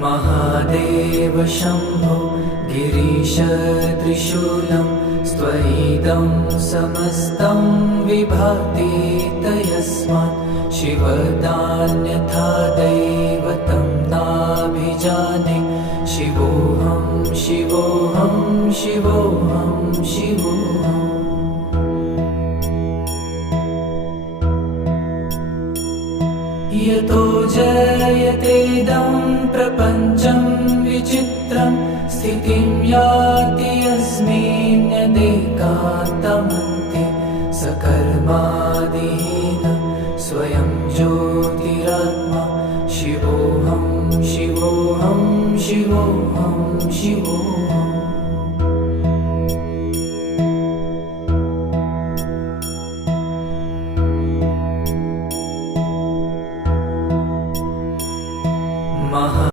महादेव शम्भो गिरीश त्रिशूलं स्वैदं समस्तं विभाति तयस्मात् शिवदान्यथा दैवतं नाभिजाने शिवोऽहं शिवोऽहं शिवोऽहं शिवोऽहम् यतो जयतेदं प्रपञ्चं विचित्रं स्थितिं याति यस्मिन्नेकान्तमन्ते सकर्मादिहीनं स्वयं ज्योतिरात्मा शिवोऽहं शिवोऽहं शिवोऽहं शिवोऽहम्